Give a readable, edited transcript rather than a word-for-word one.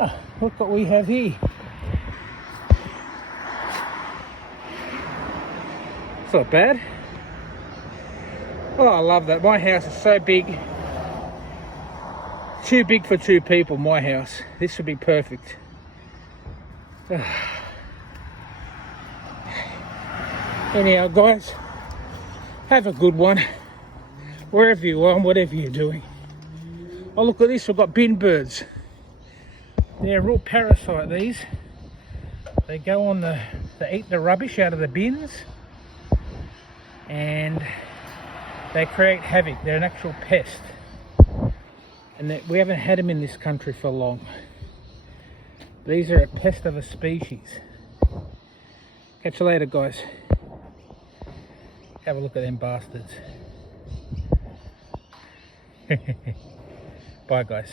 Oh, look what we have here. It's not bad. Oh, I love that. My house is so big. Too big for two people, my house. This would be perfect. Anyhow, guys, have a good one. Wherever you are and whatever you're doing. Oh, look at this. We've got bin birds. They're a real parasite, these. They go on they eat the rubbish out of the bins. And they create havoc. They're an actual pest. And we haven't had them in this country for long. These are a pest of a species. Catch you later, guys. Have a look at them bastards. Bye, guys.